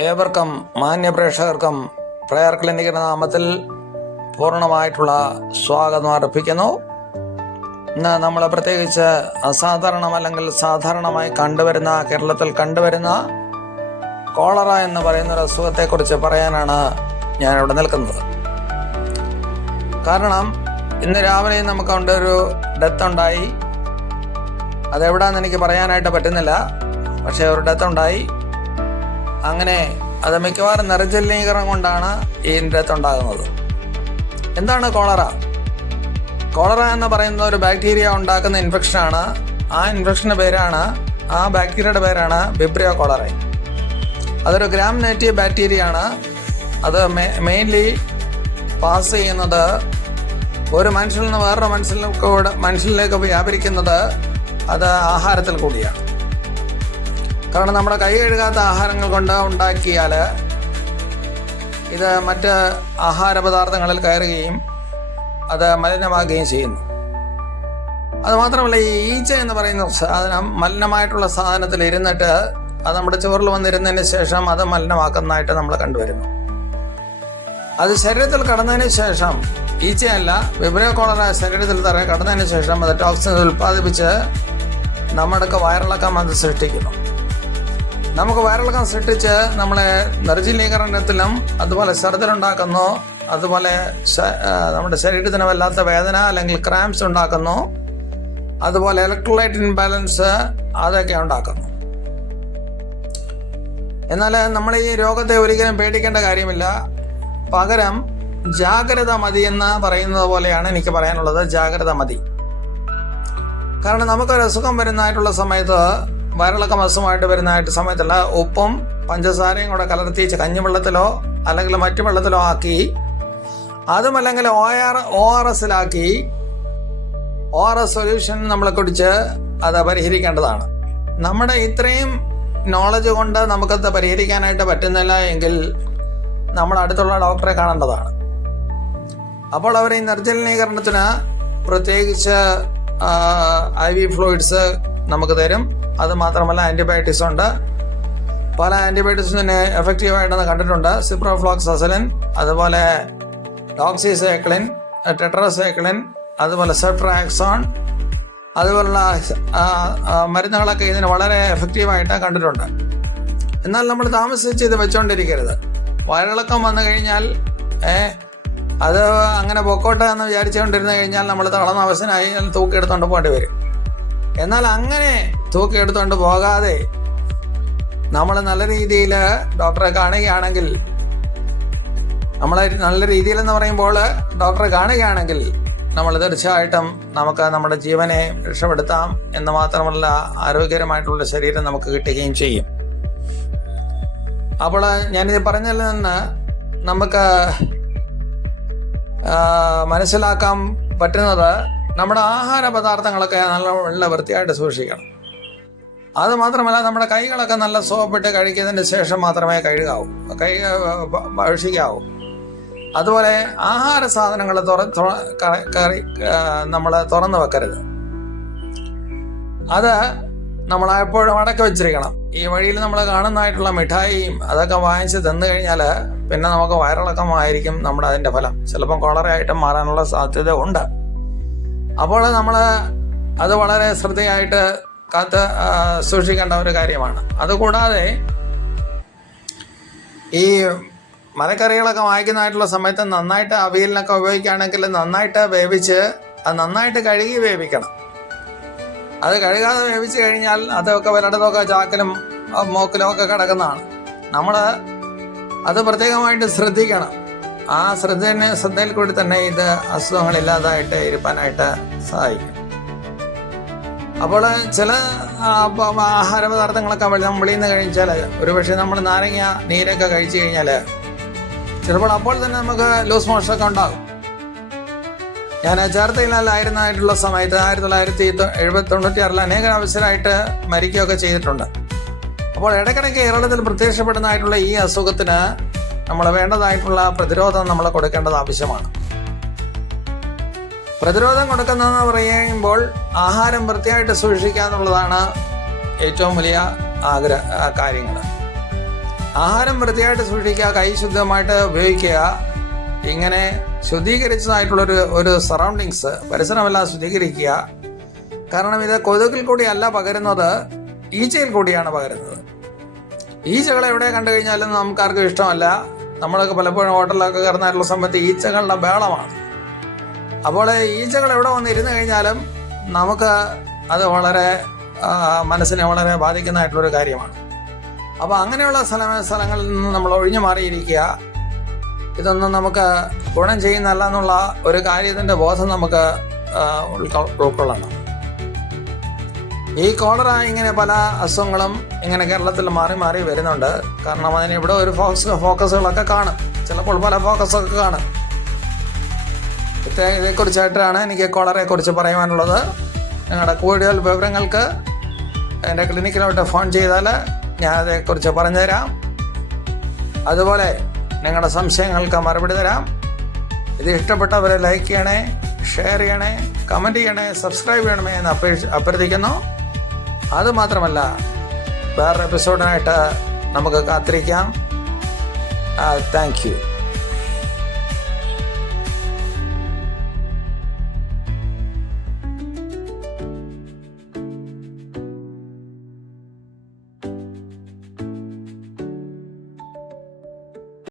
ഏവർക്കും മാന്യപ്രേക്ഷകർക്കും പ്രയർ ക്ലിനിക്കിന്റെ നാമത്തിൽ പൂർണമായിട്ടുള്ള സ്വാഗതം അർപ്പിക്കുന്നു. ഇന്ന് നമ്മൾ പ്രത്യേകിച്ച് അസാധാരണം അല്ലെങ്കിൽ സാധാരണമായി കണ്ടുവരുന്ന കേരളത്തിൽ കണ്ടുവരുന്ന കോളറ എന്ന് പറയുന്ന ഒരു അസുഖത്തെക്കുറിച്ച് പറയാനാണ് ഞാൻ ഇവിടെ നിൽക്കുന്നത്. കാരണം ഇന്ന് രാവിലെ നമുക്ക് ഒരു ഡെത്ത് ഉണ്ടായി. അതെവിടാന്ന് എനിക്ക് പറയാനായിട്ട് പറ്റുന്നില്ല. പക്ഷേ ഒരു ഡെത്ത് ഉണ്ടായി. അങ്ങനെ അത് മിക്കവാറും നിറജലീകരണം കൊണ്ടാണ് ഈ രത്തുണ്ടാകുന്നത് എന്താണ് കോളറ? കോളറ എന്ന് പറയുന്ന ഒരു ബാക്ടീരിയ ഉണ്ടാക്കുന്ന ഇൻഫെക്ഷനാണ്. ആ ഇൻഫെക്ഷന്റെ പേരാണ് ആ ബാക്ടീരിയയുടെ പേരാണ് ബിബ്രിയോ കോളറ. അതൊരു ഗ്രാം നേറ്റീവ് ബാക്ടീരിയ ആണ് അത് മെയിൻലി പാസ് ചെയ്യുന്നത് ഒരു മനുഷ്യനിൽ നിന്ന് വേറൊരു മനുഷ്യനിലേക്ക് മനുഷ്യനിലേക്ക് വ്യാപരിക്കുന്നത് അത് ആഹാരത്തിൽ കൂടിയാണ്. കാരണം നമ്മുടെ കൈ കഴുകാത്ത ആഹാരങ്ങൾ കൊണ്ട് ഉണ്ടാക്കിയാൽ ഇത് മറ്റ് ആഹാര പദാർത്ഥങ്ങളിൽ കയറുകയും അത് മലിനമാകുകയും ചെയ്യുന്നു. അതുമാത്രമല്ല ഈ ഈച്ച എന്ന് പറയുന്ന സാധനം മലിനമായിട്ടുള്ള സാധനത്തിൽ ഇരുന്നിട്ട് അത് നമ്മുടെ ചുവറിൽ വന്നിരുന്നതിന് ശേഷം അത് മലിനമാക്കുന്നതായിട്ട് നമ്മൾ കണ്ടുവരുന്നു. അത് ശരീരത്തിൽ കടന്നതിന് ശേഷം ഈച്ചയല്ല വിബ്രിയോ കോളറ ശരീരത്തിൽ തറയെ കടന്നതിന് ശേഷം അത് ടോക്സിൻ ഉൽപ്പാദിപ്പിച്ച് നമ്മുടെയൊക്കെ വയറിളക്കം അത് സൃഷ്ടിക്കുന്നു. നമുക്ക് വയറിളക്കം സൃഷ്ടിച്ച് നമ്മളെ നിർജലീകരണത്തിലും അതുപോലെ സർദലുണ്ടാക്കുന്നു അതുപോലെ നമ്മുടെ ശരീരത്തിന് വല്ലാത്ത വേദന അല്ലെങ്കിൽ ക്രാംസ് ഉണ്ടാക്കുന്നു അതുപോലെ ഇലക്ട്രോലൈറ്റ് ഇൻബാലൻസ് അതൊക്കെ ഉണ്ടാക്കുന്നു. എന്നാൽ നമ്മൾ ഈ രോഗത്തെ ഒരിക്കലും പേടിക്കേണ്ട കാര്യമില്ല. പകരം ജാഗ്രത മതി എന്ന് പറയുന്നത് പോലെയാണ് എനിക്ക് പറയാനുള്ളത്. ജാഗ്രത മതി. കാരണം നമുക്കൊരു അസുഖം വരുന്നതായിട്ടുള്ള സമയത്ത് വയറിളക്കം അസുഖമായിട്ട് വരുന്നതായിട്ട് സമയത്തുള്ള ഉപ്പും പഞ്ചസാരയും കൂടെ കലർത്തി കഞ്ഞിവെള്ളത്തിലോ അല്ലെങ്കിൽ മറ്റു വെള്ളത്തിലോ ആക്കി അതുമല്ലെങ്കിൽ ഒ ആർ ഒ ആർ എസിലാക്കി ഒ ആർ എസ് സൊല്യൂഷൻ നമ്മൾ കുടിച്ച് അത് പരിഹരിക്കേണ്ടതാണ്. നമ്മുടെ ഇത്രയും നോളജ് കൊണ്ട് നമുക്കത് പരിഹരിക്കാനായിട്ട് പറ്റുന്നില്ല എങ്കിൽ നമ്മൾ അടുത്തുള്ള ഡോക്ടറെ കാണേണ്ടതാണ്. അപ്പോൾ അവർ ഈ നിർജലീകരണത്തിന് പ്രത്യേകിച്ച് ഐ വി ഫ്ലൂയിഡ്സ് നമുക്ക് തരും. അത് മാത്രമല്ല ആന്റിബയോട്ടിക്സ് ഉണ്ട്. പല ആന്റിബയോട്ടിക്സിന് എഫക്റ്റീവായിട്ടെന്ന് കണ്ടിട്ടുണ്ട്. സിപ്രോഫ്ലോക്സ് അസലിൻ അതുപോലെ ഡോക്സിസൈക്ലിൻ ടെട്രോസൈക്ലിൻ അതുപോലെ സെട്രാക്സോൺ അതുപോലുള്ള മരുന്നുകളൊക്കെ ഇതിന് വളരെ എഫക്റ്റീവായിട്ട് കണ്ടിട്ടുണ്ട്. എന്നാൽ നമ്മൾ താമസിച്ച് ഇത് വെച്ചുകൊണ്ടിരിക്കരുത് വയറിളക്കം വന്നു കഴിഞ്ഞാൽ അത് അങ്ങനെ പൊക്കോട്ടെ എന്ന് വിചാരിച്ചുകൊണ്ടിരുന്നു കഴിഞ്ഞാൽ നമ്മൾ തളർന്ന അവസരമായി തൂക്കിയെടുത്തുകൊണ്ട് പോകേണ്ടി വരും. എന്നാൽ അങ്ങനെ തൂക്കിയെടുത്തുകൊണ്ട് പോകാതെ നമ്മൾ നല്ല രീതിയിൽ ഡോക്ടറെ കാണുകയാണെങ്കിൽ നമ്മൾ നല്ല രീതിയിൽ എന്ന് പറയുമ്പോൾ ഡോക്ടറെ കാണുകയാണെങ്കിൽ നമ്മൾ തീർച്ചയായിട്ടും നമുക്ക് നമ്മുടെ ജീവനെ രക്ഷപ്പെടുത്താം എന്ന് മാത്രമല്ല ആരോഗ്യകരമായിട്ടുള്ള ശരീരം നമുക്ക് കിട്ടുകയും ചെയ്യും. അപ്പോൾ ഞാനിത് പറഞ്ഞതിൽ നിന്ന് നമുക്ക് മനസ്സിലാക്കാൻ പറ്റുന്നത് നമ്മുടെ ആഹാര പദാർത്ഥങ്ങളൊക്കെ നല്ല നല്ല വൃത്തിയായിട്ട് സൂക്ഷിക്കണം. അത് മാത്രമല്ല നമ്മുടെ കൈകളൊക്കെ നല്ല സോപ്പിട്ട് കഴിക്കുന്നതിന് ശേഷം മാത്രമേ കഴുകാവൂ. കൈ ഭക്ഷിക്കാവൂ. അതുപോലെ ആഹാര സാധനങ്ങൾ തുറ നമ്മൾ തുറന്നു വെക്കരുത്. അത് നമ്മൾ എപ്പോഴും അടക്കി വെച്ചിരിക്കണം. ഈ വഴിയിൽ നമ്മൾ കാണുന്നതായിട്ടുള്ള മിഠായിയും അതൊക്കെ വാങ്ങിച്ച് തന്നു കഴിഞ്ഞാൽ പിന്നെ നമുക്ക് വയറിളക്കമായിരിക്കും നമ്മുടെ അതിന്റെ ഫലം. ചിലപ്പം കോളറയായിട്ട് മാറാനുള്ള സാധ്യത ഉണ്ട്. അപ്പോൾ നമ്മൾ അത് വളരെ ശ്രദ്ധയായിട്ട് കാത്ത് സൂക്ഷിക്കേണ്ട ഒരു കാര്യമാണ്. അതുകൂടാതെ ഈ മലക്കറികളൊക്കെ വാങ്ങിക്കുന്നതായിട്ടുള്ള സമയത്ത് നന്നായിട്ട് അവിയലിനൊക്കെ ഉപയോഗിക്കുകയാണെങ്കിൽ നന്നായിട്ട് വേവിച്ച് അത് നന്നായിട്ട് കഴുകി വേവിക്കണം. അത് കഴുകാതെ വേവിച്ച് കഴിഞ്ഞാൽ അതൊക്കെ വല്ലയിടത്തൊക്കെ ചാക്കിലും മൂക്കിലും ഒക്കെ കിടക്കുന്നതാണ്. നമ്മൾ അത് പ്രത്യേകമായിട്ട് ശ്രദ്ധിക്കണം. ആ ശ്രദ്ധ ശ്രദ്ധയിൽ കൂടി തന്നെ ഇത് അസുഖങ്ങൾ ഇല്ലാതായിട്ട് ഇരുപ്പാനായിട്ട് സഹായിക്കും. അപ്പോൾ ചില ആഹാര പദാർത്ഥങ്ങളൊക്കെ നമ്മൾ നിന്ന് കഴിച്ചാൽ ഒരുപക്ഷെ നമ്മൾ നാരങ്ങ നീരൊക്കെ കഴിച്ചു കഴിഞ്ഞാൽ ചിലപ്പോൾ അപ്പോൾ തന്നെ നമുക്ക് ലൂസ് മോഷനൊക്കെ ഉണ്ടാകും. ഞാൻ ചേർത്തയിലായിരുന്നതായിട്ടുള്ള സമയത്ത് ആയിരത്തി തൊള്ളായിരത്തി എഴുപത്തി തൊണ്ണൂറ്റി ആറിൽ അനേക അവസരമായിട്ട് മരിക്കുകയൊക്കെ ചെയ്തിട്ടുണ്ട്. അപ്പോൾ ഇടയ്ക്കിടയ്ക്ക് കേരളത്തിൽ പ്രത്യക്ഷപ്പെടുന്നതായിട്ടുള്ള ഈ അസുഖത്തിന് നമ്മൾ വേണ്ടതായിട്ടുള്ള പ്രതിരോധം നമ്മൾ കൊടുക്കേണ്ടത് ആവശ്യമാണ്. പ്രതിരോധം കൊടുക്കുന്നതെന്ന് പറയുമ്പോൾ ആഹാരം വൃത്തിയായിട്ട് സൂക്ഷിക്കുക എന്നുള്ളതാണ് ഏറ്റവും വലിയ ആഗ്രഹ കാര്യങ്ങൾ ആഹാരം വൃത്തിയായിട്ട് സൂക്ഷിക്കുക കൈ ശുദ്ധമായിട്ട് ഉപയോഗിക്കുക ഇങ്ങനെ ശുദ്ധീകരിച്ചതായിട്ടുള്ളൊരു ഒരു സറൗണ്ടിങ്സ് പരിസരമെല്ലാം ശുദ്ധീകരിക്കുക. കാരണം ഇത് കൊതുകിൽ കൂടിയല്ല പകരുന്നത് ഈച്ചയിൽ കൂടിയാണ് പകരുന്നത്. ഈച്ചകൾ എവിടെ കണ്ടു കഴിഞ്ഞാലും നമുക്കാർക്കും ഇഷ്ടമല്ല. നമ്മളൊക്കെ പലപ്പോഴും ഹോട്ടലിലൊക്കെ കയറുന്നതായിട്ടുള്ള സമയത്ത് ഈച്ചകളുടെ ബേളമാണ് അപ്പോൾ ഈച്ചകൾ എവിടെ വന്നിരുന്നു കഴിഞ്ഞാലും നമുക്ക് അത് വളരെ മനസ്സിനെ വളരെ ബാധിക്കുന്നതായിട്ടുള്ളൊരു കാര്യമാണ്. അപ്പോൾ അങ്ങനെയുള്ള സ്ഥല സ്ഥലങ്ങളിൽ നിന്ന് നമ്മൾ ഒഴിഞ്ഞു മാറിയിരിക്കുക. ഇതൊന്നും നമുക്ക് ഗുണം ചെയ്യുന്നല്ല എന്നുള്ള ഒരു കാര്യത്തിന്റെ ബോധം നമുക്ക് ഉൾക്കൊ- ഉൾക്കൊള്ളണം. ഈ കോളറ ഇങ്ങനെ പല അസുഖങ്ങളും ഇങ്ങനെ കേരളത്തിൽ മാറി മാറി വരുന്നുണ്ട്. കാരണം അതിന് ഇവിടെ ഒരു ഫോക്കസ് ഫോക്കസുകളൊക്കെ കാണും. ചിലപ്പോൾ പല ഫോക്കസൊക്കെ കാണും. ഇതേക്കുറിച്ചായിട്ടാണ് എനിക്ക് കോളറയെ കുറിച്ച് പറയുവാനുള്ളത്. നിങ്ങളുടെ കൂടുതൽ വിവരങ്ങൾക്ക് എന്റെ ക്ലിനിക്കിലോട്ട് ഫോൺ ചെയ്താൽ ഞാൻ അതേക്കുറിച്ച് പറഞ്ഞുതരാം. അതുപോലെ നിങ്ങളുടെ സംശയങ്ങൾക്ക് മറുപടി തരാം. ഇത് ഇഷ്ടപ്പെട്ടവരെ ലൈക്ക് ചെയ്യണേ ഷെയർ ചെയ്യണേ കമന്റ് ചെയ്യണേ സബ്സ്ക്രൈബ് ചെയ്യണമേ എന്ന് അപേക്ഷ അഭ്യർത്ഥിക്കുന്നു. അതുമാത്രമല്ല വേറൊരു എപ്പിസോഡിനായിട്ട് നമുക്ക് കാത്തിരിക്കാം. Thank you